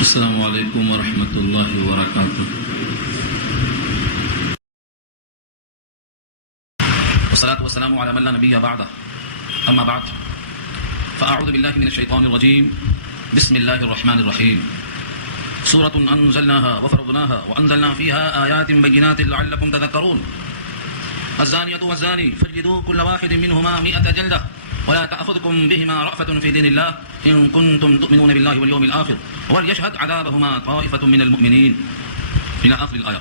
السلام علیکم ورحمۃ اللہ وبرکاتہ. والصلاة والسلام على من لا نبي بعده. أما بعد فأعوذ بالله من الشيطان الرجيم. بسم الله الرحمن الرحيم. سورة أنزلناها وفرضناها وأنزلنا فيها آيات بينات لعلكم تذكرون. الزانية والزاني فاجلدوا كل واحد منهما 100 جلدة ولا تأخذكم بهما رأفة في دين الله إن كنتم تؤمنون بالله واليوم الآخر وليشهد عذابهما طائفة من المؤمنين إلى آخر الآية.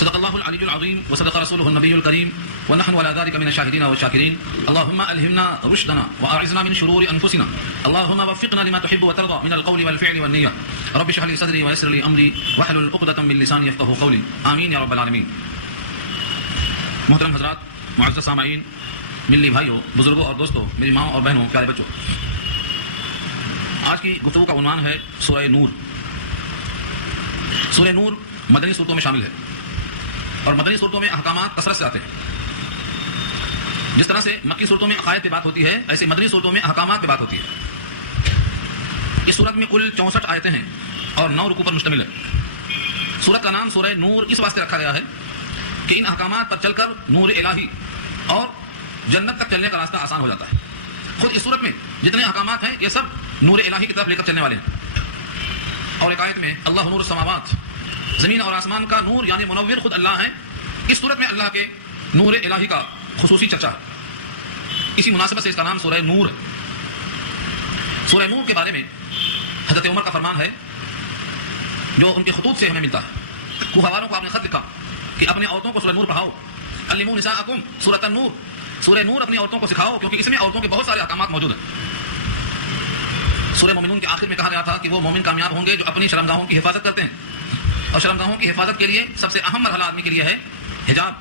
صدق الله العلي العظيم وصدق رسوله النبي الكريم ونحن على ذلك من الشاهدين والشاكرين. اللهم ألهمنا رشدنا وأعذنا من شرور أنفسنا. اللهم وفقنا لما تحب وترضى من القول والفعل والنية. رب اشرح لي صدري ويسر لي أمري واحلل عقدة من لساني يفقهوا قولي. آمين يا رب العالمين. محترم حضرات، معزز سامعین، ملی بھائیوں، بزرگوں اور دوستوں، میری ماں اور بہنوں، پیارے بچوں، آج کی گفتگو کا عنوان ہے سورہ نور. سورہ نور مدنی صورتوں میں شامل ہے اور مدنی صورتوں میں احکامات کثرت سے آتے ہیں. جس طرح سے مکی صورتوں میں عقائد پہ بات ہوتی ہے، ایسے مدنی صورتوں میں احکامات پہ بات ہوتی ہے. اس صورت میں کل 64 آیتیں ہیں اور 9 رکوع پر مشتمل ہے. صورت کا نام سورہ نور اس واسطے رکھا گیا ہے کہ ان احکامات پر چل کر نور الہی اور جنت تک چلنے کا راستہ آسان ہو جاتا ہے. خود اس صورت میں جتنے احکامات ہیں یہ سب نور الہی کی طرف لے کر چلنے والے ہیں. اور ایک آیت میں اللہ نور السماوات، زمین اور آسمان کا نور یعنی منور خود اللہ ہیں. اس صورت میں اللہ کے نور الہی کا خصوصی چرچا ہے. اسی مناسبت سے اس کا نام سورہ نور ہے. سورہ نور کے بارے میں حضرت عمر کا فرمان ہے جو ان کے خطوط سے ہمیں ملتا ہے. کوہواروں کو آپ نے خط لکھا کہ اپنے عورتوں کو سورہ نور پڑھاؤ. علموا نساءکم سورۃ النور، سورہ نور اپنی عورتوں کو سکھاؤ کیونکہ اس میں عورتوں کے بہت سارے احکامات موجود ہیں. سورہ مومنون کے آخر میں کہا گیا تھا کہ وہ مومن کامیاب ہوں گے جو اپنی شرمگاہوں کی حفاظت کرتے ہیں. اور شرمگاہوں کی حفاظت کے لیے سب سے اہم مرحلہ آدمی کے لیے ہے حجاب.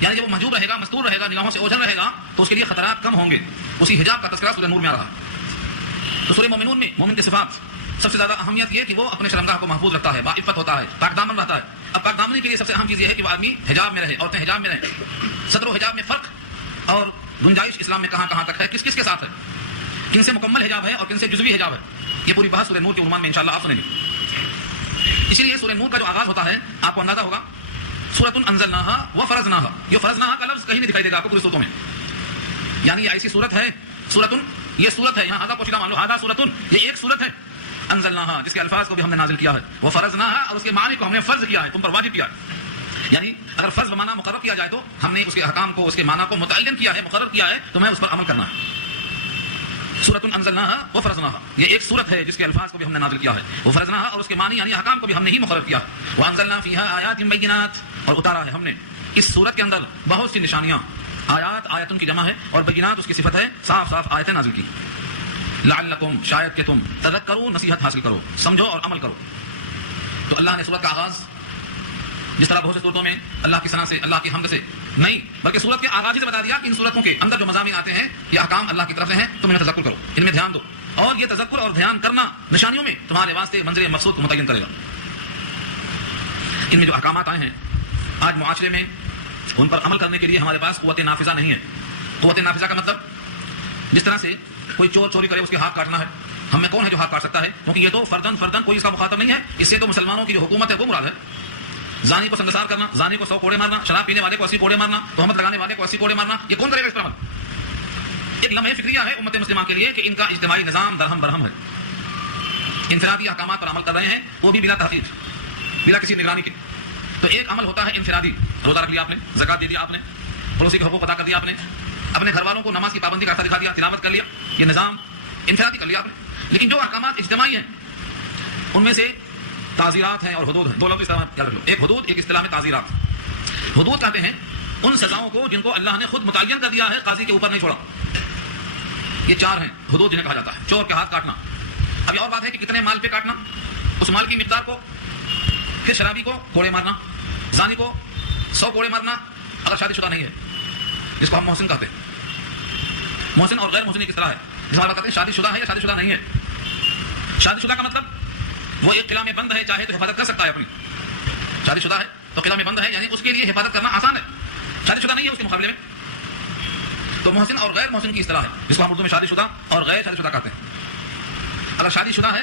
یعنی جب وہ محجوب رہے گا، مستور رہے گا، نگاہوں سے اوجھل رہے گا تو اس کے لیے خطرات کم ہوں گے. اسی حجاب کا تذکرہ سورہ نور میں آ رہا ہے. تو سورہ مومنون میں مومن کی صفات سب سے زیادہ اہمیت یہ کہ وہ اپنے شرمگاہ کو محفوظ رکھتا ہے، باعفت ہوتا ہے، پاک دامن رہتا ہے. اب پاک دامنی کے لیے سب سے اہم چیز یہ ہے کہ وہ آدمی حجاب میں رہے، عورتیں حجاب میں رہیں. صدر و حجاب میں فرق اور گنجائش اسلام میں کہاں کہاں تک ہے، کس کس کے ساتھ ہے، کن سے مکمل حجاب ہے اور کن سے جزوی حجاب ہے، یہ پوری بحث سورہ نور کے عنوان میں انشاءاللہ آپ سنیں گے. اسی لیے سورہ نور کا جو آغاز ہوتا ہے آپ کو اندازہ ہوگا سورۃ انزلناها وفرضناها. یہ فرضناها کا لفظ کہیں نہیں دکھائی دے گا آپ کو پوری صورتوں میں. یعنی یہ ایسی صورت ہے، سورۃ یہ صورت ہے، یہاں آدھا پوشیدہ مان لو، آدھا سورۃ یہ ایک صورت ہے. انزلناها جس کے الفاظ کو بھی ہم نے نازل کیا ہے، وفرضناها اور اس کے معنی کو ہم نے فرض کیا ہے، تم پر واجب کیا ہے. یعنی اگر فرض بمانا مقرر کیا جائے تو ہم نے اس کے احکام کو، اس کے معنی کو متعین کیا ہے، مقرر کیا ہے، تو ہمیں اس پر عمل کرنا ہے. سورۃ انزلناها وفرضناها یہ ایک صورت ہے جس کے الفاظ کو بھی ہم نے نازل کیا ہے، وفرضناها اور اس کے معنی یعنی احکام کو بھی ہم نے ہی مقرر کیا ہے. وانزلنا فیها آیات بینات اور اتارا ہے ہم نے اس صورت کے اندر بہت سی نشانیاں. آیات آیتن کی جمع ہے اور بینات اس کی صفت ہے، صاف صاف آیتیں نازل کی. لعلکم شاید کہ تم تذکرون نصیحت حاصل کرو، سمجھو اور عمل کرو. تو اللہ نے سورت کا آغاز جس طرح بہت سے صورتوں میں اللہ کی ثنا سے، اللہ کی حمد سے نہیں بلکہ صورت کے آغاز ہی سے بتا دیا کہ ان صورتوں کے اندر جو مضامین آتے ہیں یہ احکام اللہ کی طرف سے ہیں، تم انہیں تذکر کرو، ان میں دھیان دو. اور یہ تذکر اور دھیان کرنا نشانیوں میں تمہارے واسطے منظر مقصود کو متعین کرے گا. ان میں جو احکامات آئے ہیں آج معاشرے میں ان پر عمل کرنے کے لیے ہمارے پاس قوت نافذہ نہیں ہے. قوت نافذہ کا مطلب جس طرح سے کوئی چور چوری کرے اس کے ہاتھ کاٹنا ہے. ہم میں کون ہے جو ہاتھ کاٹ سکتا ہے؟ کیونکہ یہ تو فردن کوئی اس کا مخاطب نہیں ہے. اس سے تو مسلمانوں کی جو حکومت ہے وہ مراد ہے. زانی کو سنگسار کرنا، زانی کو 100 کوڑے مارنا، شراب پینے والے کو 80 کوڑے مارنا، تہمت لگانے والے کو 80 کوڑے مارنا، یہ کون کرے گا اس پر عمل؟ ایک لمحہ فکریہ ہے امت مسلمہ کے لیے کہ ان کا اجتماعی نظام درہم برہم ہے. انفرادی احکامات پر عمل کر رہے ہیں وہ بھی بلا تحقیق، بلا کسی نگرانی کے. تو ایک عمل ہوتا ہے انفرادی، روزہ رکھ لیا آپ نے، زکات دے دیا آپ نے، پڑوسی کے حقوق ادا کر دیا آپ نے، اپنے گھر والوں کو نماز کی پابندی کا راستہ دکھا دیا، تلاوت کر لیا، یہ نظام انفرادی کر لیا آپ نے. لیکن جو احکامات اجتماعی ہیں ان میں سے تعزیرات ہیں اور حدود ہیں. دو لفظ استعمال یاد رکھ لو، ایک حدود، ایک اصطلاح میں تعزیرات. حدود کہتے ہیں ان سزاؤں کو جن کو اللہ نے خود متعین کر دیا ہے، قاضی کے اوپر نہیں چھوڑا. یہ 4 ہیں حدود جنہیں کہا جاتا ہے. چور کے ہاتھ کاٹنا. اب یہ اور بات ہے کہ کتنے مال پہ کاٹنا، اس مال کی مقدار کو. پھر شرابی کو کوڑے مارنا، زانی کو 100 کوڑے مارنا اگر شادی شدہ نہیں ہے، جس کو ہم محسن کہتے ہیں. محسن اور غیر محسن کی اصطلاح ہے جس میں بات کرتے ہیں شادی شدہ ہے یا شادی شدہ نہیں ہے. شادی شدہ کا مطلب وہ ایک قلعہ میں بند ہے، چاہے تو حفاظت کر سکتا ہے اپنی. شادی شدہ ہے تو قلعہ میں بند ہے یعنی اس کے لیے حفاظت کرنا آسان ہے. شادی شدہ نہیں ہے اس کے مقابلے میں. تو محسن اور غیر محسن کی اصطلاح ہے جس کو ہم اردو میں شادی شدہ اور غیر شادی شدہ کہتے ہیں. اگر شادی شدہ ہے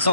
100,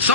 100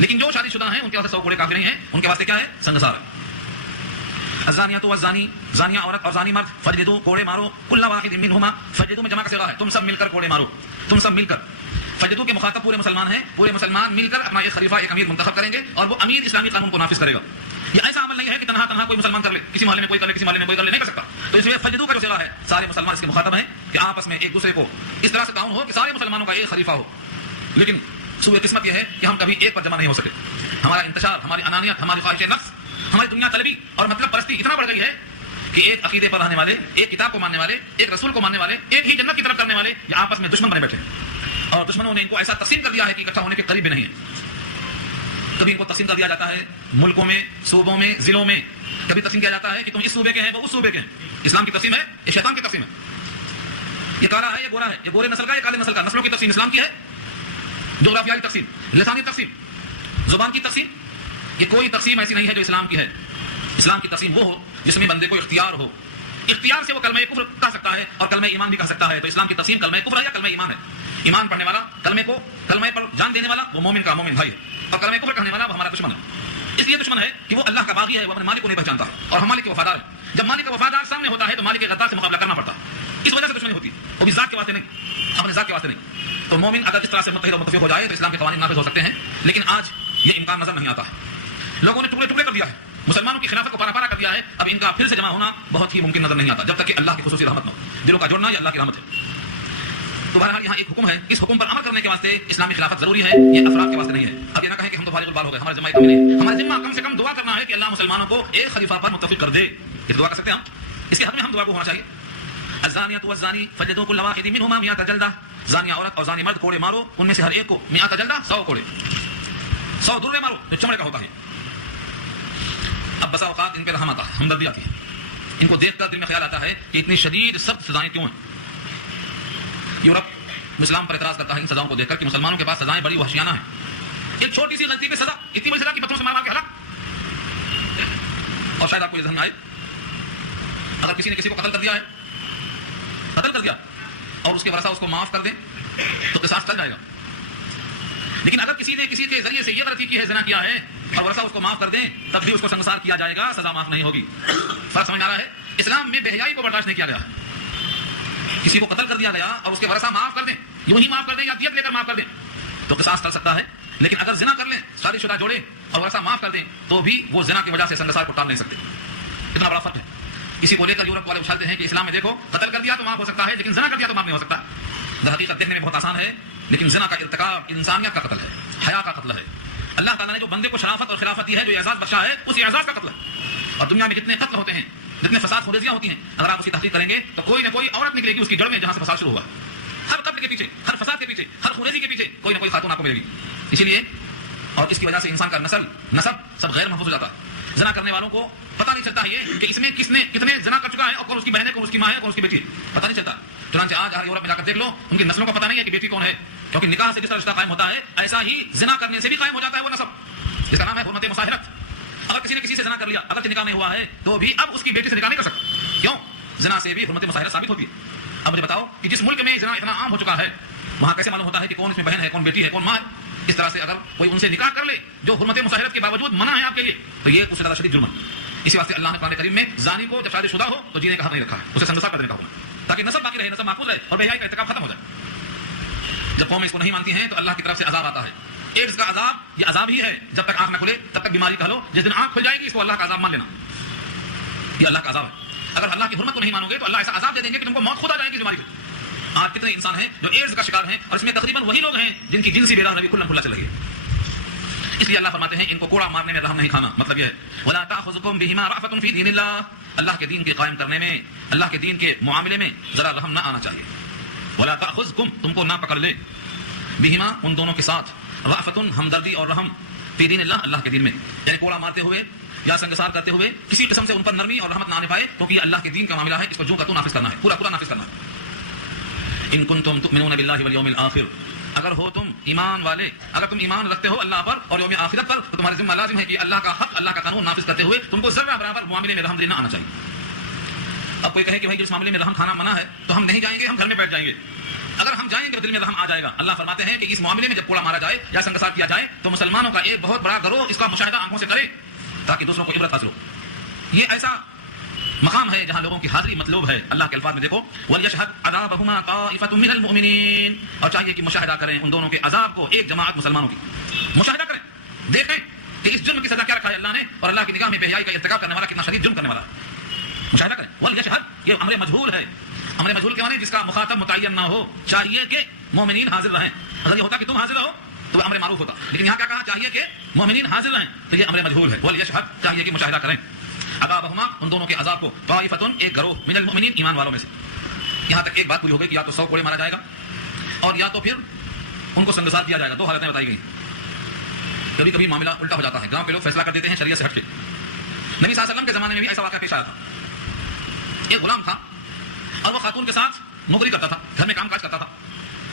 لیکن جو شادی شدہ ہیں ان کے واسطے 100 کوڑے کافی نہیں ہیں، ان کے واسطے کیا ہے؟ سنگسار ہے. الزانیۃ والزانی، زانیہ عورت اور زانی مرد، فجلدوا کوڑے مارو کل واحد منہما، فجلدوا میں جمع کا صیغہ ہے، تم سب مل کر کوڑے مارو، تم سب مل کر. فجلدوا کے مخاطب پورے مسلمان ہیں، پورے مسلمان مل کر اپنا ایک خلیفہ ایک امیر منتخب کریں گے اور وہ امیر اسلامی قانون کو نافذ کرے گا. یہ ایسا عمل نہیں ہے کہ تنہا کوئی مسلمان کر لے، کسی محلے میں کوئی کر لے، کسی محلے میں کوئی کر لے، نہیں کر سکتا. تو اس لیے فجلدوا کا جو صیغہ ہے سارے مسلمان اس کے مخاطب ہیں کہ آپس میں ایک دوسرے کو اس طرح سے تعاون ہو کہ سارے مسلمانوں کا ایک خلیفہ ہو. لیکن سوء قسمت یہ ہے کہ ہم کبھی ایک پر جمع نہیں ہو سکے. ہمارا انتشار، ہماری انانیت، ہماری خواہش نفس، ہماری دنیا طلبی اور مطلب پرستی اتنا بڑھ گئی ہے کہ ایک عقیدے پر رہنے والے، ایک کتاب کو ماننے والے، ایک رسول کو ماننے والے، ایک ہی جنت کی طرف کرنے والے یہ آپس میں دشمن بنے بیٹھے ہیں. اور دشمنوں نے ان کو ایسا تقسیم کر دیا ہے کہ اکٹھا ہونے کے قریب بھی نہیں ہے. کبھی ان کو تقسیم کر دیا جاتا ہے ملکوں میں، صوبوں میں، ضلعوں میں. کبھی تقسیم کیا جاتا ہے کہ تم اس صوبے کے ہیں، وہ اس صوبے کے ہیں. اسلام کی تقسیم ہے، یہ شیطان کی تقسیم ہے. یہ کالا ہے، یہ گورا ہے، یہ گورے نسل کا، یہ کالے نسل کا. نسلوں کی تقسیم اسلام کی ہے. جغرافیائی تقسیم، لسانی تقسیم، زبان کی تقسیم، یہ کوئی تقسیم ایسی نہیں ہے جو اسلام کی ہے. اسلام کی تقسیم وہ ہو جس میں بندے کو اختیار ہو، اختیار سے وہ کلمہ کفر کہہ سکتا ہے اور کلمہ ایمان بھی کہہ سکتا ہے. تو اسلام کی تقسیم کلمہ کفر ہے یا کلمہ ایمان ہے. ایمان پڑھنے والا، کلمہ پر جان دینے والا وہ مومن کا مومن بھائی ہے، اور کلمہ کفر کہنے والا وہ ہمارا دشمن ہے. اس لیے دشمن ہے کہ وہ اللہ کا باغی ہے، وہ اپنے مالک کو نہیں پہچانتا اور ہم مالک کے وفادار ہیں. جب مالک کا وفادار سامنے ہوتا ہے تو مالک کے غدار سے مقابلہ کرنا پڑتا ہے. اس وجہ سے دشمنی ہوتی ہے، وہ بھی ذات کے واسطے نہیں، اپنے ذات کے واسطے نہیں. تو مومن اگر اس طرح سے متحد و متفق ہو جائے تو اسلام کے قوانین نافذ ہو سکتے ہیں. لیکن آج یہ امکان نظر نہیں آتا ہے. لوگوں نے ٹکڑے ٹکڑے کر دیا ہے، مسلمانوں کی خلافت کو پارا پارا کر دیا ہے. اب ان کا پھر سے جمع ہونا بہت ہی ممکن نظر نہیں آتا جب تک کہ اللہ کی خصوصی رحمت نہ ہو. دلوں کا جوڑنا یہ اللہ کی رحمت ہے. تو بہرحال یہاں ایک حکم ہے، اس حکم پر عمل کرنے کے واسطے اسلامی خلافت ضروری ہے، یہ افراد کے واسطے نہیں ہے. اب یہ نہ کہیں کہ ہم تو فارغ البال ہو گئے، ہمارا ذمہ کم نہیں ہے. ہمارا ذمہ کم سے کم دعا کرنا ہے کہ اللہ مسلمانوں کو ایک خلیفہ پر متفق کر دے. یہ دعا کر سکتے ہیں ہم، اس کے حق میں ہم دعا کو ہونا چاہیے. الزانیۃ والزانی فجلدوا کل واحد منہما 100 جلدہ. زانیہ عورت اور زانی مرد کوڑے مارو، ان میں سے ہر ایک کو 100 جلدہ، 100 کوڑے، 100 درے مارو جو چمڑے کا ہوتا ہے. اب بسا اوقات ان پہ رحم آتا ہے، ہمدردی آتی ہے. ان کو دیکھ کر دل میں خیال آتا ہے کہ اتنی شدید سخت سزائیں کیوں ہیں. یورپ اسلام پر اعتراض کرتا ہے ان سزاؤں کو دیکھ کر کہ مسلمانوں کے پاس سزائیں بڑی وحشیانہ ہیں. ایک چھوٹی سی غلطی پہ سزا، اتنی بڑی سزا کہ پتھروں سے مار مار کے ہلاک. اور شاید آپ کو یہ ذہن آئے اگر کسی نے کسی کو قتل کر دیا ہے، قتل کر دیا اور اس کے ورثہ اس کو معاف کر دیں تو قصاص چل جائے گا. لیکن اگر کسی نے کسی کے ذریعے سے یہ غلطی کی ہے، زنا کیا ہے اور ورثہ اس کو معاف کر دیں تب بھی اس کو سنگسار کیا جائے گا، سزا معاف نہیں ہوگی. فرق سمجھ آ رہا ہے؟ اسلام میں بے حیائی کو برداشت نہیں کیا گیا. کسی کو قتل کر دیا گیا اور اس کے ورثہ معاف کر دیں، یوں ہی معاف کر دیں یا دیت لے کر معاف کر دیں تو قصاص چل سکتا ہے. لیکن اگر زنا کر لیں، شادی شدہ جوڑے اور ورثہ معاف کر دیں تو بھی وہ زنا کی وجہ سے سنگسار کو ٹال نہیں سکتے. اتنا بڑا فرق ہے. اسی کو لے کر یورپ والے اچھالتے ہیں کہ اسلام میں دیکھو قتل کر دیا تو معاف ہو سکتا ہے لیکن زنا کر دیا تو معاف نہیں ہو سکتا. در حقیقت دیکھنے میں بہت آسان ہے لیکن زنا کا ارتکاب انسانیت کا قتل ہے، حیا کا قتل ہے. اللہ تعالیٰ نے جو بندے کو شرافت اور خلافت دی ہے، جو اعزاز بخشا ہے، اس اعزاز کا قتل ہے. اور دنیا میں جتنے قتل ہوتے ہیں، جتنے فساد خریزیاں ہوتی ہیں، اگر آپ اس کی تحقیق کریں گے تو کوئی نہ کوئی عورت نکلے گی اس کی جڑ میں جہاں سے فساد شروع ہوا. ہر قتل کے پیچھے، ہر فساد کے پیچھے، ہر خریزی کے پیچھے کوئی نہ کوئی خاتون آپ کو ملے گی. اسی لیے اور اس کی وجہ سے انسان کا نسب سب غیر محفوظ ہو جاتا ہے. زنا کرنے والوں کو پتہ نہیں چلتا ہے کہ اس میں کس نے کتنے زنا کر چکا ہے اور کون اس کی بہن ہے، کون اس کی ماں ہے، کون اس کی بیٹی ہے، پتہ نہیں چلتا. چنانچہ آج ہر یورپ میں جا کر دیکھ لو ان کی نسلوں کو پتہ نہیں ہے کہ بیٹی کون ہے. کیونکہ نکاح سے جس طرح رشتہ قائم ہوتا ہے ایسا ہی زنا کرنے سے بھی قائم ہو جاتا ہے وہ نسب، جس کا نام ہے حرمت مصاہرت. اگر کسی نے کسی سے زنا کر لیا، اگر نکاح نہیں ہوا ہے تو بھی اب اس کی بیٹی سے نکاح نہیں کر سکتا. کیوں؟ زنا سے بھی حرمت مصاہرت ثابت ہوتی ہے. اب مجھے بتاؤ کہ جس ملک میں زنا اتنا عام ہو چکا ہے وہاں کیسے معلوم ہوتا ہے کہ کون اس میں بہن ہے، کون بیٹی ہے، کون ماں ہے. اس طرح سے اگر کوئی ان سے نکاح کر لے جو حرمت مصاہرت کے باوجود منع ہے آپ کے لیے تو یہ اس سے زیادہ شدید جرم ہے. اسی واسطے اللہ نے قرآن کریم میں زانی کو جب شادی شدہ ہو تو جینے کا حق نہیں رکھا ہے، اسے سنگسار کر دینے کا حکم ہے تاکہ نسب باقی رہے، نسب محفوظ رہے اور بے حیائی کا ارتکاب ختم ہو جائے. جب قوم اس کو نہیں مانتی ہیں تو اللہ کی طرف سے عذاب آتا ہے. ایڈز کا عذاب یہ عذاب ہی ہے، جب تک آنکھ نہ کھلے تب تک بیماری کہہ لو، جس دن آنکھ کھل جائے گی اس کو اللہ کا عذاب مان لینا. یہ اللہ کا عذاب ہے. اگر اللہ کی حرمت کو نہیں مانو گے تو اللہ ایسا عذاب دے دیں گے کہ تم کو موت خود آ جائے گی بیماری سے. آج کتنے انسان ہیں جو ایڈز کا شکار ہیں اور اس میں تقریباً وہی لوگ ہیں جن کی جنسی بیدار نبی کھلا کھلا چل رہی ہے. اس لیے اللہ فرماتے ہیں ان کو کوڑا مارنے میں رحم نہیں کھانا. مطلب یہ ہے وَلَا تَأْخُذْكُمْ بِهِمَا رَأْفَةٌ فِي دِينِ اللَّهِ. اللہ کے دین کے قائم کرنے میں، اللہ کے دین کے معاملے میں ذرا رحم نہ آنا چاہیے. وَلَا تَأْخُذْكُمْ تم کو نہ پکڑ لے، بِهِمَا ان دونوں کے ساتھ، رأفتن ہمدردی اور رحم، فی دین اللہ اللہ کے دین میں. یعنی کوڑا مارتے ہوئے یا سنگسار کرتے ہوئے کسی قسم سے ان پر نرمی اور رحمت نہ آنے پائے کیونکہ یہ اللہ کے دین کا معاملہ ہے، اس کو جو کا تو نافذ کرنا ہے، پورا پورا نافذ کرنا ہے. ان کنتم تؤمنون باللہ والیوم الآخر. اگر ہو تم ایمان والے، اگر تم ایمان رکھتے ہو اللہ پر اور یوم آخرت پر تو تمہارے ذمہ لازم ہے کہ اللہ کا حق، اللہ کا قانون نافذ کرتے ہوئے تم کو ذرہ برابر معاملے میں رحم دینا آنا چاہیے. اب کوئی کہے کہ بھائی جس معاملے میں رحم کھانا منع ہے تو ہم نہیں جائیں گے، ہم گھر میں بیٹھ جائیں گے. اگر ہم جائیں گے تو دل میں رحم آ جائے گا. اللہ فرماتے ہیں کہ اس معاملے میں جب کوڑا مارا جائے یا سنگسار کیا جائے تو مسلمانوں کا ایک بہت بڑا گروہ اس کا مشاہدہ آنکھوں سے کرے تاکہ دوسروں کو عبرت حاصل ہو. یہ ایسا مقام ہے جہاں لوگوں کی حاضری مطلوب ہے. اللہ کے الفاظ میں دیکھو وَلْيَشْهَدْ عَذَابَهُمَا طَائِفَةٌ مِّنَ الْمُؤْمِنِينَ, اور چاہیے کہ مشاہدہ کریں ان دونوں کے عذاب کو ایک جماعت مسلمانوں کی. مشاہدہ کریں, دیکھیں کہ اس جرم کی سزا کیا رکھا ہے اللہ نے, اور اللہ کی نگاہ میں بے حیائی کا ارتکاب کرنے والا کتنا شدید جرم کرنے والا ہے. مشاہدہ کریں. وَلْيَشْهَدْ یہ امر مجہول ہے. امر مجہول کے معنی جس کا مخاطب متعین نہ ہو. چاہیے کہ مومنین حاضر رہیں. اگر یہ ہوتا کہ تم حاضر رہو تو امر معروف ہوتا, لیکن یہاں کیا کہا چاہیے کہ مومنین حاضر رہیں, تو یہ امر مجہول ہے. وَلْيَشْهَدْ چاہیے کہ مشاہدہ کریں عذابہما ان دونوں کے عذاب کو طائفتٌ ایک گروہ من المؤمنین ایمان والوں میں سے. یہاں تک ایک بات پوری ہو گئی کہ یا تو 100 کوڑے مارا جائے گا اور یا تو پھر ان کو سنگسار کیا جائے گا. 2 حالتیں بتائی گئی. کبھی کبھی معاملہ الٹا ہو جاتا ہے, گاؤں کے لوگ فیصلہ کر دیتے ہیں شریعت سے ہٹ کے. نبی صلی اللہ علیہ وسلم کے زمانے میں بھی ایسا واقعہ پیش آیا تھا. ایک غلام تھا اور وہ خاتون کے ساتھ نوکری کرتا تھا, گھر میں کام کاج کرتا تھا.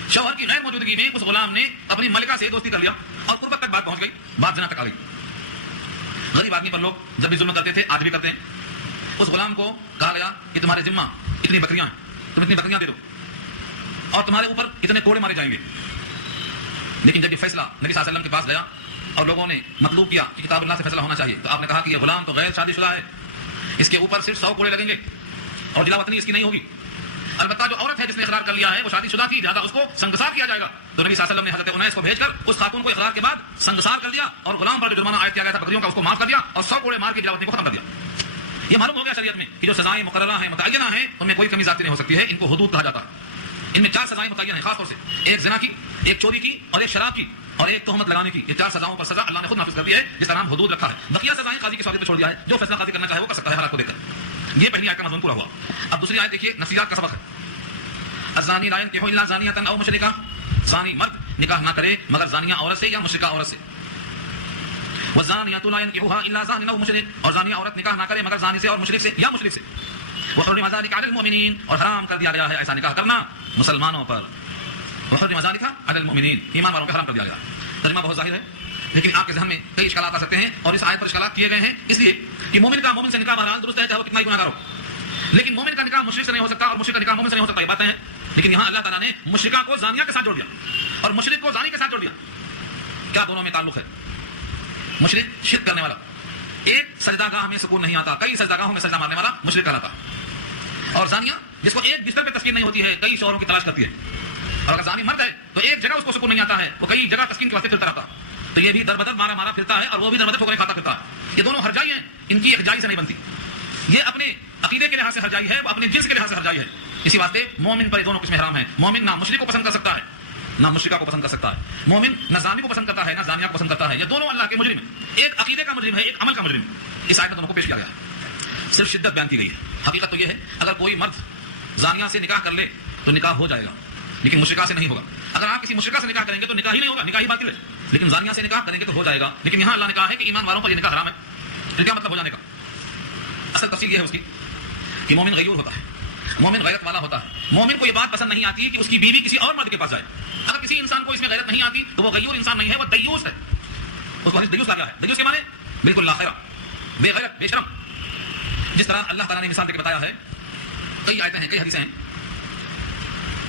شوہر کی غیر موجودگی میں اس غلام نے اپنی ملکہ سے دوستی کر لیا اور قربت تک بات پہنچ گئی, بات زنا تک آ گئی. غریب آدمی پر لوگ جب بھی ظلم کرتے تھے آج بھی کرتے ہیں. اس غلام کو کہا گیا کہ تمہارے ذمہ اتنی بکریاں ہیں, تم اتنی بکریاں دے دو اور تمہارے اوپر اتنے کوڑے مارے جائیں گے. لیکن جب یہ فیصلہ نبی صلی اللہ علیہ وسلم کے پاس گیا اور لوگوں نے مطلوب کیا کہ کتاب اللہ سے فیصلہ ہونا چاہیے, تو آپ نے کہا کہ یہ غلام تو غیر شادی شدہ ہے, اس کے اوپر صرف 100 کوڑے لگیں گے اور جلا وطنی اس کی نہیں ہوگی. البتہ جو عورت ہے جس نے اقرار کر لیا ہے وہ شادی شدہ تھی, لہٰذا اس کو سنگسار کیا جائے گا. تو نبی صلی اللہ علیہ وسلم نے حضرت انیس کو بھیج کر اس خاتون کو اقرار کے بعد سنگسار کر دیا اور غلام پر جو جرمانہ عائد کیا گیا تھا بکریوں کا اس کو معاف کر دیا اور 100 کوڑے مار کے جلا وطنی کو ختم کر دیا. یہ معلوم ہو گیا شریعت میں کہ جو سزائیں مقررہ ہیں متعینہ ہیں ان میں کوئی کمی زیادتی نہیں ہو سکتی ہے. ان کو حدود کہا جاتا ہے. ان میں 4 سزائیں متعینہ ہیں خاص طور سے, ایک زنا کی, ایک چوری کی, اور ایک شراب کی, اور ایک تہمت لگانے کی. یہ 4 سزاؤں پر سزا اللہ نے خود نافذ کر دی ہے جس کا نام حدود رکھا ہے. بقیہ سزائیں قاضی کے سوادے پہ چھوڑ دیا ہے, جو فیصلہ قاضی کرنا چاہے وہ کر سکتا ہے حالات کو دیکھ کر. یہ پہلی آیت کا مضمون پورا ہوا. اب دوسری آیت دیکھیے, نفسیات کا سبق ہے. الزانی لا ينكح الا زانیة او مشرکہ, زانی مرد نکاح نہ کرے مگر زانیہ عورت سے یا مشرکہ عورت سے. والزانیة لا ينكحها الا زان او مشرک, اور زانیہ عورت نکاح نہ کرے مگر زانی سے اور مشرک سے یا مشرک سے. وحرم ذلك على المؤمنین, اور حرام کر دیا گیا ہے ایسا نکاح کرنا مسلمانوں پر. وحرم ذلك على المؤمنین, ایمان والوں پہ حرام کر دیا گیا. ترجمہ بہت ظاہر ہے لیکن آپ کے ذہن میں کئی اشکالات آ سکتے ہیں, اور اس آیت پر اشکالات کیے گئے ہیں اس لیے کہ مومن کا مومن سے نکاح بہرحال درست ہے چاہے وہ کتنا ہی گناہگار ہو, لیکن مومن کا نکاح مشرک سے نہیں ہو سکتا اور مشرک کا نکاح مومن سے نہیں ہو سکتا. یہ باتیں ہیں, لیکن یہاں اللہ تعالیٰ نے مشرکہ کو زانیہ کے ساتھ جوڑ دیا اور مشرک کو زانی کے ساتھ جوڑ دیا. کیا دونوں میں تعلق ہے؟ مشرک شرک کرنے والا, ایک سجدہ گاہ میں سکون نہیں آتا, کئی سجدہ گاہوں میں سجدہ مارنے والا مشرک کہلاتا. اور زانیہ جس کو ایک بستر پہ تسکین نہیں ہوتی ہے, کئی شوہروں کی تلاش کرتی ہے. اور اگر زانی مرد ہے تو ایک جگہ اس کو سکون نہیں آتا ہے, وہ کئی جگہ تسکین کے واسطے پھرتا رہتا, تو یہ بھی در بدر مارا مارا پھرتا ہے اور وہ بھی در بدر ٹھوکریں کھاتا پھرتا ہے. یہ دونوں ہرجائی ہیں, ان کی ایک جائی سے نہیں بنتی. یہ اپنے عقیدے کے لحاظ سے ہرجائی ہے, وہ اپنے جنس کے لحاظ سے ہرجائی ہے. اسی واسطے مومن پر یہ دونوں قسمیں حرام ہیں. مومن نہ مشرک کو پسند کر سکتا ہے نہ مشرکہ کو پسند کر سکتا ہے. مومن نہ زانی کو پسند کرتا ہے نہ زانیہ کو پسند کرتا ہے. یہ دونوں اللہ کے مجرم ہیں, ایک عقیدے کا مجرم ہے ایک عمل کا مجرم ہے. اس آیت میں دونوں کو پیش کیا گیا ہے, صرف شدت بیان کی گئی ہے. حقیقت تو یہ ہے اگر کوئی مرد زانیہ سے نکاح کر لے تو نکاح ہو جائے گا, لیکن مشرکہ سے نہیں ہوگا. اگر آپ کسی مشرکہ سے نکاح کریں گے تو نکاح ہی نہیں ہوگا, نکاح ہی باطل ہے. لیکن زانیہ سے نکاح کریں گے تو ہو جائے گا. لیکن یہاں اللہ نے کہا ہے کہ ایمان والوں پر یہ نکاح حرام ہے. پھر کیا مطلب ہو جانے کا؟ اصل تفصیل یہ ہے اس کی کہ مومن غیور ہوتا ہے, مومن غیرت والا ہوتا ہے. مومن کو یہ بات پسند نہیں آتی کہ اس کی بیوی کسی اور مرد کے پاس جائے. اگر کسی انسان کو اس میں غیرت نہیں آتی تو وہ غیور انسان نہیں ہے, وہ دیوس ہے. اس کو دیوس کہا گیا ہے. دیوس کے معنی بالکل لا خیرہ, بے غیرت, بے شرم. جس طرح اللہ تعالیٰ نے مثال دے کے بتایا ہے, کئی آیتیں ہیں, کئی حدیثیں ہیں.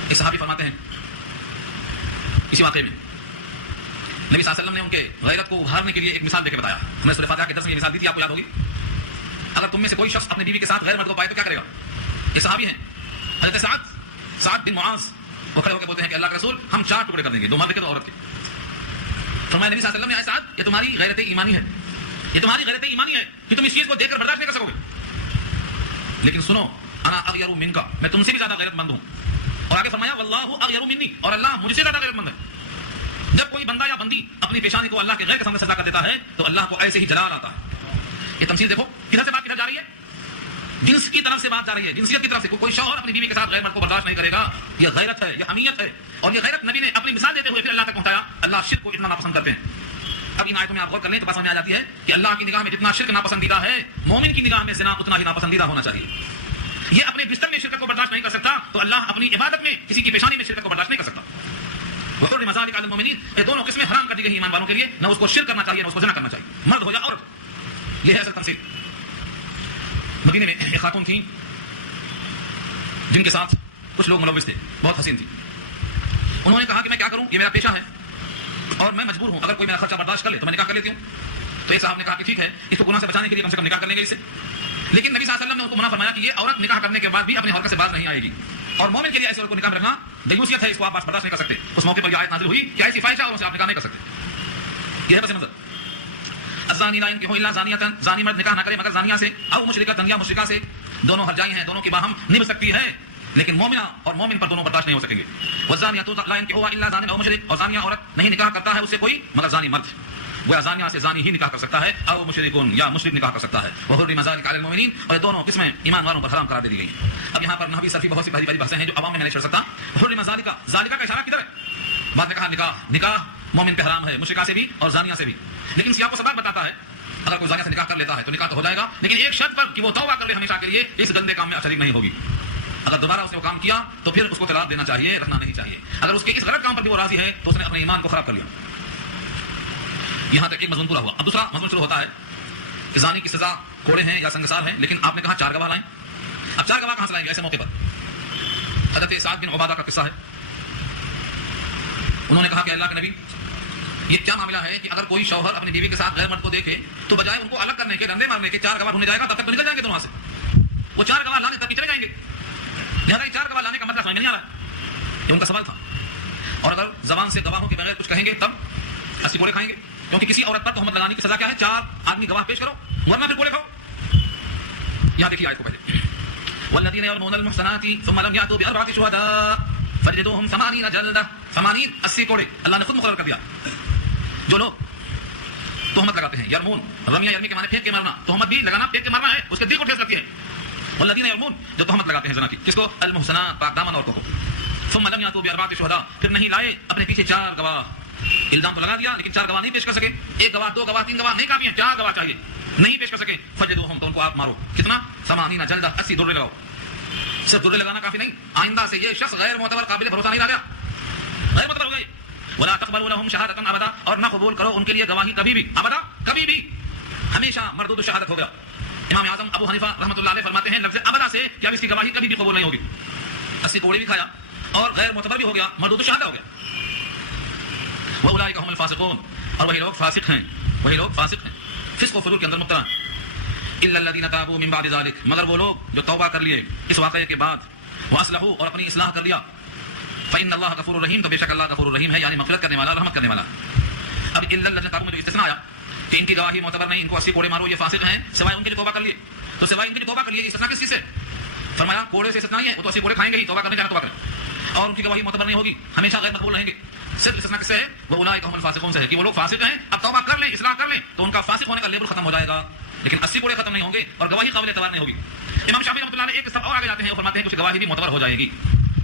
ایک صحابی فرماتے ہیں اسی واقعے میں نبی صلی اللہ علیہ وسلم نے ان کے غیرت کو ابھارنے کے لیے ایک مثال دے کے بتایا. ہم نے سورہ فاتحہ کے درس میں یہ مثال دی تھی, آپ کو یاد ہوگی. اگر تم میں سے کوئی شخص اپنی بیوی کے ساتھ غیر مرد کو پائے تو کیا کرے گا؟ یہ صحابی ہیں حضرت سعد بن معاذ, وہ کھڑے ہو کے بولتے ہیں کہ اللہ کے رسول ہم 4 ٹکڑے کر دیں گے, 2 مرد کے 2 عورت کے. فرمایا نبی صلی اللہ علیہ وسلم نے, اے سعد یہ تمہاری غیرت ایمانی ہے, یہ تمہاری غیرت ایمانی ہے کہ تم اس چیز کو دیکھ کر برداشت نہیں کر سکو گے. لیکن سنو, انا اغیر منکا, میں تم سے بھی زیادہ غیرت مند ہوں. اور آگے فرمایا واللہ اغیر منی, اور اللہ مجھ سے زیادہ غیرت مند ہے. جب کوئی بندہ یا بندی اپنی پیشانی کو اللہ کے غیر کے سامنے سجدہ کر دیتا ہے تو اللہ کو ایسے ہی جلال آتا ہے. یہ تمثیل دیکھو کدھر سے بات کدھر جا رہی ہے, جنس کی طرف سے بات جا رہی ہے, جنسیت کی طرف سے. کوئی شوہر اپنی بیوی کے ساتھ غیر مرد کو برداشت نہیں کرے گا, یہ غیرت ہے, یہ حمیت ہے. اور یہ غیرت نبی نے اپنی مثال دیتے ہوئے پھر اللہ تک پہنچایا. اللہ شرک کو اتنا ناپسند کرتے ہیں. اب ان آیتوں میں آپ غور کر لیں تو بات سمجھ میں آ جاتی ہے کہ اللہ کی نگاہ میں جتنا شرک ناپسندیدہ ہے, مومن کی نگاہ میں زنا اتنا ہی ناپسندیدہ ہونا چاہیے. یہ اپنے بستر میں شرکت کو برداشت نہیں کر سکتا تو اللہ اپنی عبادت میں کسی کی پیشانی میں شرکت کو برداشت نہیں کر سکتا. وحرم ذلک علی المؤمنین, یہ دونوں قسمیں حرام کر دی گئی ایمان والوں کے لیے, نہ اس کو شرک کرنا چاہیے نہ اس کو زنا کرنا چاہیے, مرد ہو یا عورت. یہ ہے اصل تمثیل. مدینے میں ایک خاتون تھیں جن کے ساتھ کچھ لوگ ملوث تھے, بہت حسین تھی. انہوں نے کہا کہ میں کیا کروں، یہ میرا پیشہ ہے اور میں مجبور ہوں، اگر کوئی میرا خرچہ برداشت کر لے تو میں نکاح کر لیتی ہوں. تو ایک صاحب نے کہا کہ ٹھیک ہے، اس کو گناہ سے بچانے کے لیے کم سے کم نکاح کر لیں گے اس سے. لیکن نبی صلی اللہ علیہ وسلم نے ان کو منع فرمایا کہ یہ عورت نکاح کرنے کے بعد بھی اپنی حرکت سے باز نہیں آئے گی، اور مومن کے لیے ایسے عورت کو نکاح میں رکھنا دیوسیت ہے، اس کو آپ برداشت نہیں کر سکتے. اس موقع پر یہ آیت نازل ہوئی کہ ایسی فاحشہ عورتوں سے آپ نکاح نہیں کر سکتے. یہ ہے پس منظر. الزانی لا ينكح الا زانیہ، زانی مرد نکاح نہ کرے مگر زانیہ سے، او مشرکہ یا مشرکہ سے. دونوں ہرجائی ہیں، دونوں کی باہم نبھ سکتی ہے، لیکن مومنہ اور مومن پر دونوں برداشت نہیں ہو سکیں گے. والزانیۃ لا ينكحها الا زان او مشرک، اور زانیہ عورت نہیں نکاح کرتا ہے اس سے کوئی مگر زانی مرد. وہ زانیہ سے زانی ہی نکاح کر سکتا ہے، او مشرکون یا مشرک نکاح کر سکتا ہے. وحرم ذلک علی المؤمنین، اور یہ دونوں قسمیں ایمان والوں پر حرام قرار دے دی گئی ہیں. اب یہاں پر نحوی صرفی بہت سی بڑی بحثیں ہیں جو عوام میں نہیں چھڑ سکتا. حرم ذلک، ذالک کا اشارہ کدھر ہے؟ بعد میں کہا نکاح مومن پہ حرام ہے، مشرکہ سے بھی اور زانیہ سے بھی. لیکن سیاق و سباق بتاتا ہے اگر کوئی زانیہ سے نکاح کر لیتا ہے تو نکاح تو ہو جائے گا، لیکن ایک شرط پر کہ وہ توبہ کر لے ہمیشہ کے لیے، اس گندے کام میں شریک نہیں ہوگی. اگر دوبارہ اس نے وہ کام کیا تو پھر اس کو طلاق دینا چاہیے، رکھنا نہیں چاہیے. اگر اس کے اس غلط کام پر بھی وہ راضی ہے تو اس نے اپنے ایمان کو خراب کر لیا. یہاں تک ایک مضمون پورا ہوا. اب دوسرا مضمون شروع ہوتا ہے کہ زانی کی سزا کوڑے ہیں یا سنگسار ہیں، لیکن آپ نے کہا 4 گواہ لائیں. اب 4 گواہ کہاں سے لائیں گے ایسے موقع پر؟ حضرت سعد بن عبادہ کا قصہ ہے. انہوں نے کہا کہ اللہ کے نبی، یہ کیا معاملہ ہے کہ اگر کوئی شوہر اپنی بیوی کے ساتھ غیر مرد کو دیکھے تو بجائے ان کو الگ کرنے کے، ڈنڈے مارنے کے، 4 گواہ ڈھونڈنے جائے گا، تب تک تو نکل جائیں گے وہاں سے. وہ 4 گواہ لانے تک چلے جائیں گے. لہٰذا 4 گواہ لانے کا مطلب سمجھ میں نہیں آ رہا ہے. یہ ان کا سوال تھا. اور اگر زبان سے گواہوں کے بغیر کچھ کہیں گے تب 80 کوڑے کھائیں گے، کیونکہ کسی عورت پر تہمت لگانے کی سزا کیا ہے؟ 4 آدمی گواہ پیش کرو، ورنہ پھر کوڑے کھاؤ. یہاں دیکھیے آیت کو پہلے. والذین یرمون المحصنات ثم لم یأتوا بأربعة شهداء فجلدوهم 80 جلدة. 80 کوڑے اللہ نے خود مقرر کر دیا. جو لوگ تہمت لگاتے ہیں، یرمون، رمیہ یرمی کے معنی پھینک کے مارنا، تہمت بھی لگانا پھینک کے مارنا ہے، اس کے دل کو ٹھیس لگتی ہے. والذین یرمون، جو تہمت لگاتے ہیں زنا کی، کس کو؟ المحصنات، پاک دامن عورتوں کو. ثم لم یأتوا بأربعة شهداء، پھر نہیں لائے اپنے پیچھے 4 گواہ. الزام تو لگا دیا لیکن 4 گواہ نہیں پیش کر سکے. 1 گواہ، 2 گواہ، 3 گواہ نہیں کافی ہیں، 4 گواہ چاہیے. نہیں پیش کر سکے فجلدوہم، تو ان کو آپ مارو. کتنا؟ 80 جلدہ، 80 درے لگاؤ. صرف درے لگانا کافی نہیں، آئندہ سے یہ شخص غیر معتبر، قابل بھروسہ نہیں رہ گیا، غیر معتبر ہو گئے. ولا تقبلوا لهم شهادة ابدا، اور نہ قبول کرو ان کے لیے گواہی کبھی بھی، ابدا کبھی بھی، ہمیشہ مردود شہادت ہو گیا. امام اعظم ابو حنیفہ رحمۃ اللہ علیہ فرماتے ہیں لفظ ابدا سے کہ اب اس کی گواہی کبھی بھی قبول نہیں ہوگی. 80 کوڑے بھی کھایا اور غیر معتبر بھی ہو گیا، مردود شہادت ہو گیا. واولئک هم الفاسقون، اور وہی لوگ فاسق ہیں، وہی لوگ فاسق ہیں، فسق و فجور کے اندر مبتلا. الا الذين تابوا من بعد ذلك، مگر وہ لوگ جو توبہ کر لیے اس واقعے کے بعد، واصلحوا، اور اپنی اصلاح کر لیا. فإن الله غفور رحیم، تو بے شک اللہ غفور رحیم ہے، یعنی مغفرت کرنے والا، رحمت کرنے والا. اب الا الذين تابوا میں جو استثناء آیا کہ ان کی گواہی معتبر نہیں، ان کو 80 کوڑے مارو، یہ فاسق ہیں، سوائے ان کے جو توبہ کر لیے. تو سوائے ان کے جو توبہ کر لیے، استثناء کس چیز سے؟ فرمایا کوڑے سے استثناء نہیں ہے، وہ تو 80 کوڑے کھائیں گے ہی، توبہ کرنے جانا توبہ کریں، اور ان کی گواہی معتبر نہیں ہوگی، ہمیشہ غیر مقبول رہیں گے. صرف استثناء کس سے ہے؟ وہ اولئک هم الفاسقون سے ہے، کہ وہ لوگ فاسق ہیں. اب توبہ کر لیں، اصلاح کر لیں تو ان کا فاسق ہونے کا لیبل ختم ہو جائے گا، لیکن 80 کوڑے ختم نہیں ہوں گے اور گواہی قابل اعتبار نہیں ہوگی. امام شافعی رحمۃ اللہ علیہ ایک سب اور آگے جاتے ہیں اور فرماتے ہیں کہ اس کی گواہی بھی معتبر ہو جائے گی.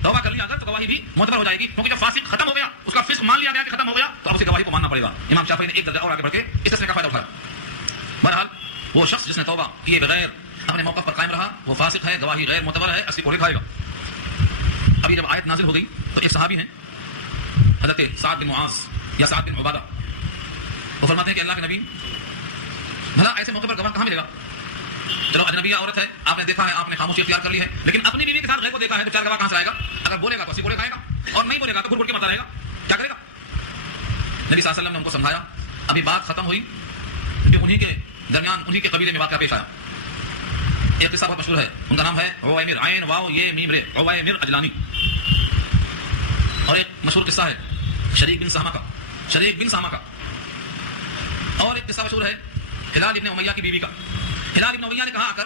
توبہ کر لیا اگر تو گواہی بھی معتبر ہو جائے گی، کیونکہ جب فاسق ختم ہو گیا، اس کا فسق مان لیا گیا کہ ختم ہو گیا، تو اب اسے گواہی کو ماننا پڑے گا. امام شافعی نے ایک درجہ اور آگے بڑھ کے اس طرح کا فائدہ اٹھایا. بہرحال وہ شخص جس نے توبہ کیے بغیر اپنے موقف پر قائم رہا وہ فاسق ہے، گواہی غیر معتبر ہے، 80 کوڑے کھائے گا. ابھی جب آیت نازل ہو گئی تو ایک صحابی ہیں حضرت سعد بن معاذ یا سعد بن عبادہ، وہ فرماتے ہیں کہ اللہ کے نبی، بھلا ایسے موقع پر گواہ کہاں ملے گا؟ چلو اجنبیہ عورت ہے، آپ نے دیکھا ہے، آپ نے خاموشی اختیار کر لی ہے، لیکن اپنی بیوی کے ساتھ غیر کو دیکھا ہے تو 4 گواہ کہاں سے آئے گا؟ اگر بولے گا تو 80 کوڑے کھائے گا، اور نہیں بولے گا تو گھٹ گھٹ کے مرتا رہے گا. کیا کرے گا؟ نبی صلی اللہ علیہ وسلم نے ان کو سمجھایا. ابھی بات ختم ہوئی کہ انہی کے درمیان، انہی کے قبیلے میں واقعہ پیش آیا. ایک قصہ بہت مشہور ہے، ان کا نام ہے عویمر، عین واو یہ میم رے، عویمر اجلانی. اور ایک مشہور قصہ ہے شریک بن سہمہ کا، شریک بن سہمہ کا. اور ایک قصہ مشہور ہے ہلال ابن امیہ کی بیوی کا. ہلال ابن امیہ نے کہا آ کر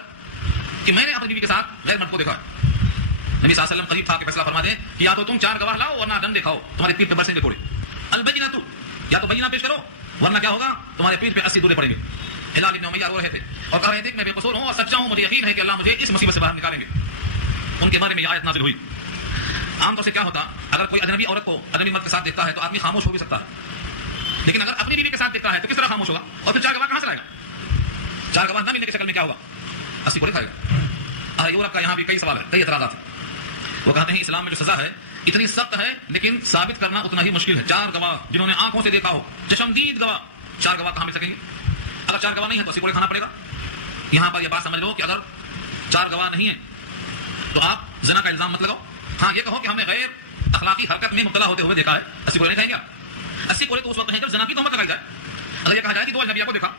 کہ میں نے اپنی بیوی کے ساتھ غیر مرد کو دیکھا. نبی صلی اللہ علیہ وسلم قریب تھا کہ فیصلہ فرما دیں کہ یا تو تم 4 گواہ لاؤ ورنہ ڈنڈے کھاؤ، تمہاری پیٹھ پہ برسیں گے کوڑے. البینۃ، یا تو بینہ پیش کرو ورنہ کیا ہوگا؟ تمہارے پیٹھ پہ 80 دورے پڑیں گے. ہلال ابن امیہ رو رہے تھے اور کہہ رہے تھے کہ میں بے قصور ہوں اور سچا ہوں، مجھے یقین ہے کہ اللہ مجھے اس مصیبت سے باہر نکالیں گے. ان کے بارے میں یہ آیت نازل ہوئی. عام طور سے کیا ہوتا، اگر کوئی اجنبی عورت کو اجنبی مرد کے ساتھ دیکھتا ہے تو آدمی خاموش ہو بھی سکتا ہے، لیکن اگر اپنی بیوی کے ساتھ دیکھتا ہے تو کس طرح خاموش ہوگا؟ اور پھر 4 گواہ کہاں سے لائے گا؟ 4 گواہ نہ ملنے کی شکل میں کیا ہوگا؟ 80 کوڑے کھائے گا. یورپ کا یہاں بھی کئی سوال ہے، کئی اعتراضات ہیں. وہ کہتے ہیں اسلام میں جو سزا ہے اتنی سخت ہے لیکن ثابت کرنا اتنا ہی مشکل ہے. 4 گواہ جنہوں نے آنکھوں سے دیکھا ہو، چشمدید گواہ، 4 گواہ کہاں مل سکیں گے؟ اگر 4 گواہ نہیں ہے تو 80 کوڑے کھانا پڑے گا. یہاں پر یہ بات سمجھ لو کہ اگر 4 گواہ نہیں ہیں تو آپ زنا کا الزام مت لگاؤ. ہاں یہ کہو کہ ہم نے غیر اخلاقی حرکت میں مبتلا ہوتے ہوئے دیکھا ہے 80 کولے نہیں کہیں گے 80 کولے تو اس وقت کہیں جب زنا کی تہمت لگائی جائے. اگر یہ کہا جائے کہ دو اجنبیہ کو دیکھا,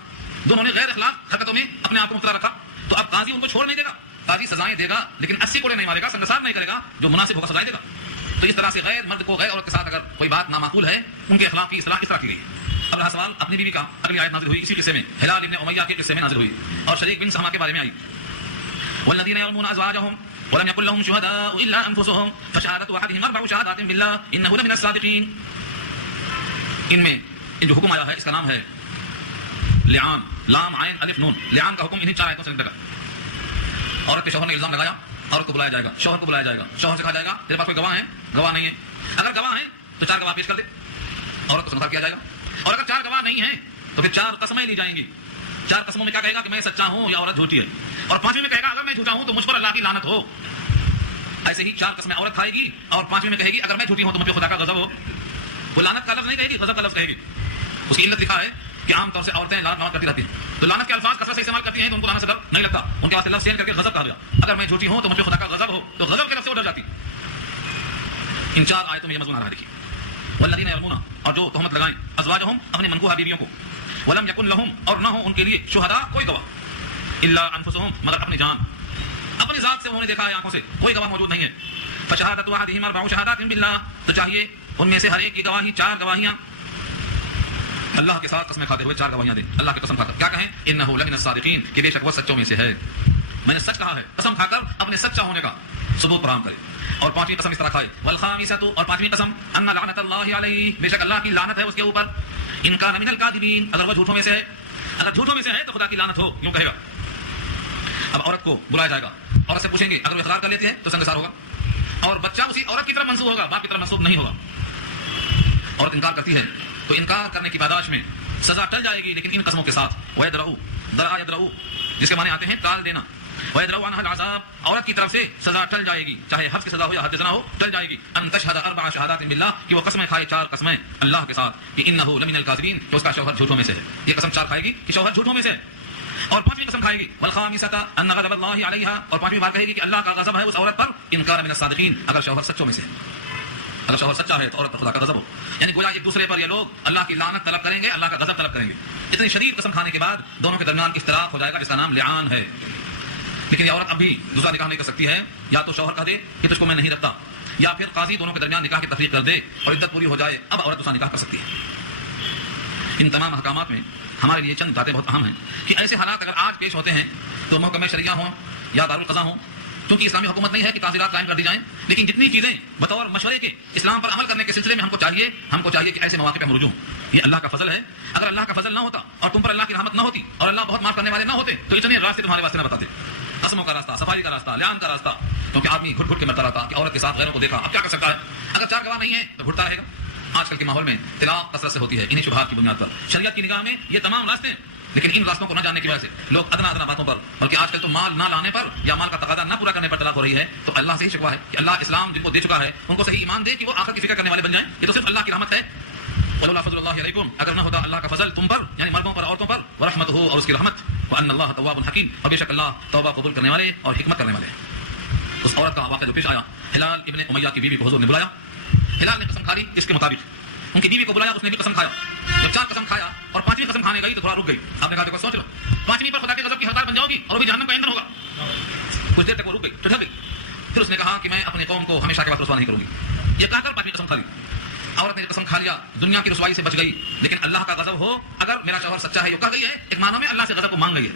دونوں نے غیر اخلاق حرکتوں میں اپنے آپ کو مبتلا رکھا, تو اب قاضی ان کو چھوڑ نہیں دے گا, قاضی سزائیں دے گا لیکن 80 کولے نہیں مارے گا, سنگسار نہیں کرے گا, جو مناسب ہوگا سزائیں دے گا. تو اس طرح سے غیر مرد کو غیر عورت کے ساتھ اگر کوئی بات نامعقول ہے, ان کے اخلاق کی اصلاح اس طرح کی گئی. اب رہا سوال اپنی بیوی کا, اگلی آیت نازل ہوئی اسی قصے میں, ہلال ابن امیہ کے قصے میں نازل ہوئی اور شریک بن سہمہ کے بارے میں آئی. والذین یرمون ازواجهم ولم يكن لهم شهداء الا انفسهم فشهادة احدهم 4 شهادات بالله انه لمن الصادقين. ان میں ان جو حکم آیا ہے اس کا نام ہے لعان, لام عین الف نون. لعان کا حکم انہی 4 آیتوں سے نکلا. عورت کے شوہر نے الزام لگایا, عورت کو بلایا جائے گا, شوہر کو بلایا جائے گا, شوہر سے کہا جائے گا تیرے پاس کوئی گواہ ہے؟ گواہ نہیں ہے. اگر گواہ ہیں تو 4 گواہ پیش کر دے, عورت کو سنسار کیا جائے گا. اور اگر 4 گواہ نہیں ہیں تو پھر 4 قسمیں لی جائیں گی. 4 قسموں میں کیا کہے گا کہ میں سچا ہوں یا عورت جھوٹی ہے, اور 5ویں میں کہے گا اگر میں جھوٹا ہوں تو مجھ پر اللہ کی لعنت ہو. ایسے ہی 4 قسمیں عورت کھائے گی اور 5ویں میں کہے گی اگر میں جھوٹی ہوں تو مجھ پہ خدا کا غضب ہو. وہ لعنت کا لفظ نہیں کہے گی, غضب کا لفظ کہے گی. اس کی علت لکھا ہے کہ عام طور سے عورتیں لعنت کرتی رہتی ہیں, تو لعنت کے الفاظ کثرت سے استعمال کرتی ہیں تو ان کو لعنت سے ڈر نہیں لگتا. ان کے واسطے لفظ چینج کر کے غضب کہا گیا. اگر میں جھوٹی ہوں تو مجھے خدا کا غضب ہو, تو غضب کے لفظ سے وہ ڈر جاتی. ان 4 آیتوں میں یہ مضمون آ رہا ہے. دیکھیے والذین یرمون, اور جو تہمت لگائیں ازواجہم اپنے منکوحہ بیویوں کو, ولم یکن لہم, اور نہ ہو ان کے لیے شہداء کوئی گواہ, الا انفسہم, مگر اپنی جان, اپنی ذات سے انہوں نے دیکھا ہے آنکھوں سے, کوئی گواہ موجود نہیں ہے. فشہادۃ احدہم 4 شہادات باللہ, تو چاہیے ان میں سے ہر ایک کی گواہی 4 گواہیاں اللہ کے ساتھ قسمیں کھاتے ہوئے 4 گواہیاں دیں, اللہ کی قسم کھا کر. کیا کہیں؟ انہ لمن الصادقین, کہ بے شک وہ سچوں میں سے ہے. میں نے سچ کہا ہے, قسم کھا کر اپنے سچا ہونے کا ثبوت فراہم کرے. اور 5ویں قسم اس طرح کھائے, والخامسۃ, اور 5ویں قسم, ان لعنت اللہ علیہ, بے شک اللہ کی لعنت ہے اس کے اوپر. ان کان من الکاذبین, اگر وہ جھوٹوں میں سے ہے, اگر جھوٹوں میں سے ہے تو خدا کی لعنت ہو, یوں کہے گا. اب عورت کو بلایا جائے گا, عورت سے پوچھیں گے, اگر وہ اقرار کر لیتے ہیں تو سنگسار ہوگا, اور بچہ اسی عورت کی طرف منسوب ہوگا, باپ کی طرف منسوب نہیں ہوگا. عورت انکار کرتی ہے تو انکار کرنے کی پاداش میں سزا ٹل جائے گی, لیکن ان قسموں کے ساتھ. وَيَدْرَؤُ, درا یدرؤ, جس کے معنی آتے ہیں ٹال دینا. وَيَدْرَؤُ عَنْهَا الْعَذَابَ, عورت کی طرف سے سزا ٹل جائے گی, چاہے حد کی سزا ہو یا حد زنا ہو, ٹل جائے گی. ان تشهد 4 شهادات بالله, کہ وہ قسمیں کھائے 4 قسمیں اللہ کے ساتھ, کہ انه لمن الكاذبین, کہ اس کا شوہر جھوٹوں میں سے ہے. یہ قسم 4 کھائے گی کہ شوہر جھوٹوں میں سے ہے. اور 5ویں قسم کھائے گی, والخامسۃ ان غضب اللہ علیہا, اور 5ویں بار کہے گی کہ اللہ کا غضب ہے اس عورت پر, ان کان من الصادقین, اگر شوہر سچوں میں سے ہے. اگر شوہر سچا ہے تو عورت پر خدا کا غضب ہو. یعنی گویا ایک دوسرے پر یہ لوگ اللہ کی لعنت طلب کریں گے, اللہ کا غضب طلب کریں گے. اتنی شدید قسم کھانے کے بعد دونوں کے درمیان اختلاف ہو جائے گا, جس کا نام لعان ہے. لیکن یہ عورت اب بھی دوسرا نکاح نہیں کر سکتی ہے, یا تو شوہر کہہ دے کہ تجھ کو میں نہیں رکھتا, یا پھر قاضی دونوں کے درمیان نکاح کی تفریق کر دے اور عدت پوری ہو جائے, اب عورت دوسرا نکاح کر سکتی ہے. ان تمام احکامات میں ہمارے لیے چند باتیں بہت اہم ہیں کہ ایسے حالات اگر آج پیش ہوتے ہیں تو محکمہ شریعہ ہوں یا دارالقضا ہوں, کیونکہ اسلامی حکومت نہیں ہے کہ تعزیرات قائم کر دی جائیں, لیکن جتنی چیزیں بطور مشورے کے اسلام پر عمل کرنے کے سلسلے میں ہم کو چاہیے کہ ایسے مواقع پہ ہم رجوع. یہ اللہ کا فضل ہے. اگر اللہ کا فضل نہ ہوتا اور تم پر اللہ کی رحمت نہ ہوتی اور اللہ بہت معاف کرنے والے نہ ہوتے تو اتنے راستے تمہارے واسطے نہ بتاتے. قسموں کا راستہ, صفائی کا راستہ, لعان کا راستہ, کیونکہ آدمی گھٹ گھٹ کے مرتا رہتا کہ عورت کے ساتھ غیروں کو دیکھا, اب کیا کر سکتا ہے. اگر 4 گواہ نہیں ہیں تو گھٹتا رہے گا. آج کل کے ماحول میں طلاق کثرت سے ہوتی ہے انہیں شبہات کی بنیاد پر. شریعت کی نگاہ میں یہ تمام راستے ہیں, لیکن ان راستوں کو نہ جاننے کی وجہ سے لوگ ادنا باتوں پر, بلکہ آج کل تو مال نہ لانے پر یا مال کا تقاضا نہ پورا کرنے پر طلاق ہو رہی ہے. تو اللہ سے ہی شکوہ ہے کہ اللہ اسلام جن کو دے چکا ہے ان کو صحیح ایمان دے کہ وہ آخر کی فکر کرنے والے بن جائیں. یہ تو صرف اللہ کی رحمت ہے. ولولا فضل اللہ علیکم, اگر نہ ہوتا اللہ کا فضل تم پر, یعنی مردوں پر, عورتوں پر, ورحمتہ, اور اس کی رحمت, وان اللہ تواب حکیم, اور بے شک اللہ توبہ قبول کرنے والے اور حکمت کرنے والے. اس عورت کا واقعہ جو پیش آیا, ہلال ابن امیہ کی بیوی کو حضور نے بلایا. ہلال نے قسم کھا لی, اس کے مطابق ان کی بیوی کو بلایا, اس نے بھی قسم کھایا. جب 4 قسم کھایا اور 5ویں قسم کھانے گئی تو تھوڑا رک گئی. آپ نے کہا دیکھو سوچ لو, 5ویں پر خدا کے غضب کی حقدار بن جاؤ گی اور وہ بھی جہنم کا ایندھن ہوگا. کچھ دیر تک وہ رک گئی, ٹھہر گئی. پھر اس نے کہا کہ میں اپنے قوم کو ہمیشہ کے بعد رسوا نہیں کروں گی. یہ کہا کر 5ویں قسم کھا لی. عورت نے قسم کھا لیا, دنیا کی رسوائی سے بچ گئی, لیکن اللہ کا غضب ہو اگر میرا شوہر سچا ہے, یہ کہہ گئی ہے, ایک معنی میں اللہ سے غضب کو مانگ گئی ہے.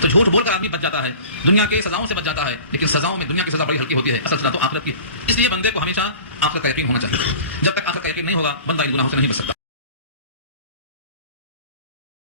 تو جھوٹ بول کر آدمی بچ جاتا ہے, دنیا کے سزاؤں سے بچ جاتا ہے, لیکن سزاؤں میں دنیا کی سزا بڑی ہلکی ہوتی ہے, اصل سزا تو آخرت کی. اس لیے بندے کو ہمیشہ آخرت کا یقین ہونا چاہیے. جب تک آخرت کا یقین نہیں ہوگا بندہ ان گناہوں سے نہیں بچ سکتا.